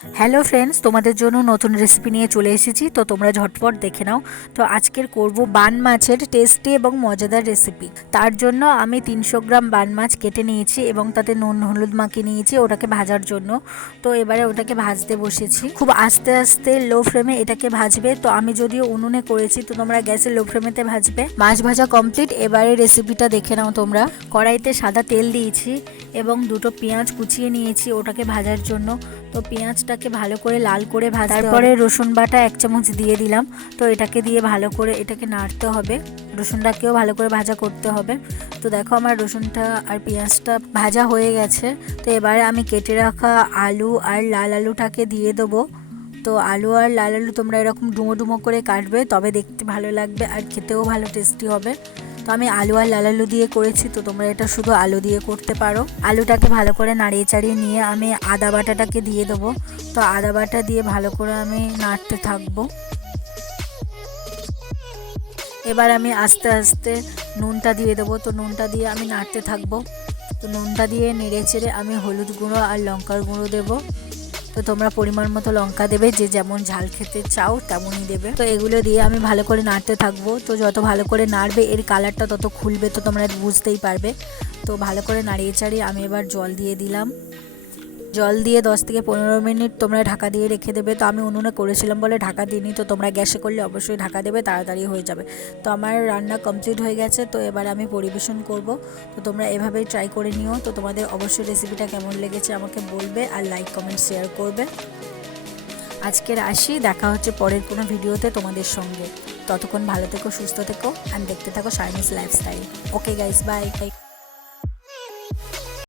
Hello friends তোমাদের জন্য নতুন রেসিপি নিয়ে চলে এসেছি, তো তোমরা ঝটপট দেখে নাও। তো আজকের করব বান মাছের টেস্টি এবং মজাদার রেসিপি তার জন্য আমি তিনশো গ্রাম বান মাছ কেটে নিয়েছি এবং তাতে নুন, হলুদ মাখিয়ে নিয়েছি, ওটাকে ভাজার জন্য। তো এবারে ওটাকে ভাজতে বসেছি। খুব আস্তে আস্তে লো ফ্লেমে এটাকে ভাজবে। তো আমি যদিও উনুনে করেছি, তো তোমরা গ্যাসে লো ফ্লেমেতে ভাজবে। মাছ ভাজা কমপ্লিট এবারে রেসিপিটা দেখে নাও তোমরা। কড়াইতে সাদা তেল দিয়েছি এবং দুটো পেঁয়াজ কুচিয়ে নিয়েছি ওটাকে ভাজার জন্য। তো পেঁয়াজটাকে ভালো করে লাল করে ভাজা তারপরে রসুন বাটা এক চামচ দিয়ে দিলাম। তো এটাকে দিয়ে ভালো করে এটাকে নাড়তে হবে। রসুনটাকেও ভালো করে ভাজা করতে হবে। তো দেখো আমার রসুনটা আর পেঁয়াজটা ভাজা হয়ে গেছে। তো এবারে আমি কেটে রাখা আলু আর লাল আলুটাকে দিয়ে দেবো। তো আলু আর লাল আলু তোমরা এরকম ডুমো ডুমো করে কাটবে, তবে দেখতে ভালো লাগবে আর খেতেও ভালো টেস্টি হবে। তো আমি আলু আর লাল আলু দিয়ে করেছি, তো তোমরা এটা শুধু আলু দিয়ে করতে পারো। আলুটাকে ভালো করে নাড়িয়ে চাড়িয়ে নিয়ে আমি আদা বাটাটাকে দিয়ে দেবো। তো আদা বাটা দিয়ে ভালো করে আমি নাড়তে থাকব। এবার আমি আস্তে আস্তে নুনটা দিয়ে দেবো, তো নুনটা দিয়ে আমি নাড়তে থাকব। তো নুনটা দিয়ে নেড়ে চেড়ে আমি হলুদ গুঁড়ো আর লঙ্কার গুঁড়ো দেবো। তো তোমরা পরিমাণ মতো লঙ্কা দেবে, যে যেমন ঝাল খেতে চাও তেমনই দেবে। তো এগুলো দিয়ে আমি ভালো করে নাড়তে থাকব। তো যত ভালো করে নাড়বে, এর কালারটা তত খুলবে তো তোমরা বুঝতেই পারবে। তো ভালো করে নাড়িয়ে চাড়িয়ে আমি এবার জল দিয়ে দিলাম। জল দিয়ে দশ থেকে পনেরো মিনিট তোমরা ঢাকা দিয়ে রেখে দেবে। তো আমি উনুনে করেছিলাম বলে ঢাকা দিইনি, তো তোমরা গ্যাসে করলে অবশ্যই ঢাকা দেবে, তাড়াতাড়ি হয়ে যাবে। তো আমার রান্না কমপ্লিট হয়ে গেছে, তো এবার আমি পরিবেশন করব। তো তোমরা এভাবেই ট্রাই করে নিও। তো তোমাদের অবশ্যই রেসিপিটা কেমন লেগেছে আমাকে বলবে আর লাইক কমেন্ট শেয়ার করবে। আজকের আসি, দেখা হচ্ছে পরের কোনো ভিডিওতে তোমাদের সঙ্গে। ততক্ষণ ভালো থেকো, সুস্থ থেকো অ্যান্ড দেখতে থাকো সাইনিস lifestyle okay guys bye bye